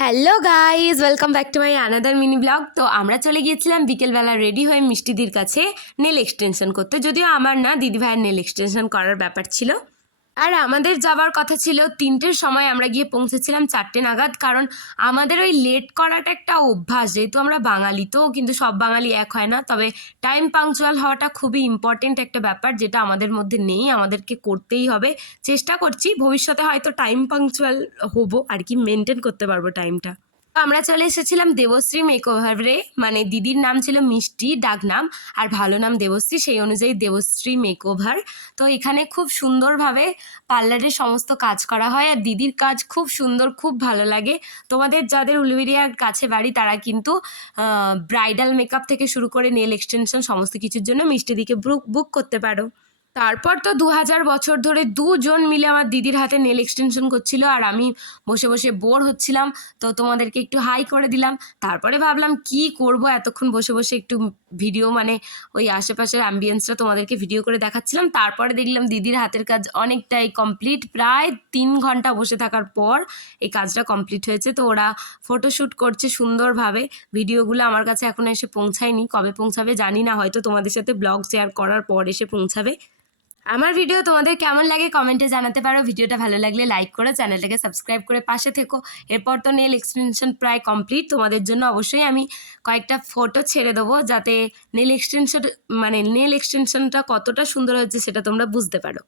Hello guys, welcome back to my another mini blog. তো আমরা চলে গিয়েছিলাম বিকেলবেলা রেডি হয়ে মিষ্টিদির কাছে নেল এক্সটেনশন করতে। যদিও আমার না, দিদি ভাইয়ের নেল এক্সটেনশন করার ব্যাপার ছিল। আর আমাদের যাওয়ার কথা ছিল 3টের সময়, আমরা গিয়ে পৌঁছেছিলাম 4টে নাগাদ। কারণ আমাদের ওই লেট করাটা একটা অভ্যাস, যেহেতু আমরা বাঙালি, তো কিন্তু সব বাঙালি এক হয় না। তবে টাইম পাংচুয়াল হওয়াটা খুবই ইম্পর্টেন্ট একটা ব্যাপার, যেটা আমাদের মধ্যে নেই, আমাদেরকে করতেই হবে। চেষ্টা করছি ভবিষ্যতে হয়তো টাইম পাংচুয়াল হবো আর কি, মেনটেন করতে পারবো টাইমটা। আমরা চলে এসেছিলাম দেবশ্রী মেকওভারে। মানে দিদির নাম ছিল মিষ্টি, ডাক নাম, আর ভালো নাম দেবশ্রী, সেই অনুযায়ী দেবশ্রী মেকওভার। তো এখানে খুব সুন্দরভাবে পার্লারের সমস্ত কাজ করা হয়, আর দিদির কাজ খুব সুন্দর, খুব ভালো লাগে। তোমাদের যাদের উলুবেড়িয়ার কাছে বাড়ি, তারা কিন্তু ব্রাইডাল মেকআপ থেকে শুরু করে নেল এক্সটেনশন সমস্ত কিছুর জন্য মিষ্টিদিকে বুক করতে পারো। তারপর তো 2000 বছর ধরে দুজন মিলে আমার দিদির হাতে নেল এক্সটেনশন করছিল, আর আমি বসে বসে বোর হচ্ছিলাম, তো তোমাদেরকে একটু হাই করে দিলাম। তারপরে ভাবলাম কি করব, এতক্ষণ বসে বসে একটু ভিডিও, মানে ওই আশেপাশের অ্যাম্বিয়েন্সটা তোমাদেরকে ভিডিও করে দেখাচ্ছিলাম। তারপরে দেখলাম দিদির হাতের কাজ অনেকটাই কমপ্লিট, প্রায় 3 ঘন্টা বসে থাকার পর এই কাজটা কমপ্লিট হয়েছে। তো ওরা ফটোশ্যুট করছে সুন্দরভাবে। ভিডিওগুলো আমার কাছে এখনো এসে পৌঁছায়নি, কবে পৌঁছাবে জানি না, হয়তো তোমাদের সাথে ব্লগ শেয়ার করার পর এসে পৌঁছাবে। আমার ভিডিও তোমাদের কেমন লাগে কমেন্টে জানাতে পারো। ভিডিওটা ভালো লাগলে লাইক করো, চ্যানেলটাকে সাবস্ক্রাইব করে পাশে থেকো। এরপর তো নেল এক্সটেনশন প্রায় কমপ্লিট, তোমাদের জন্য অবশ্যই আমি কয়েকটা ফটো ছেড়ে দেবো, যাতে নেল এক্সটেনশনটা কতটা সুন্দর হয়েছে সেটা তোমরা বুঝতে পারো।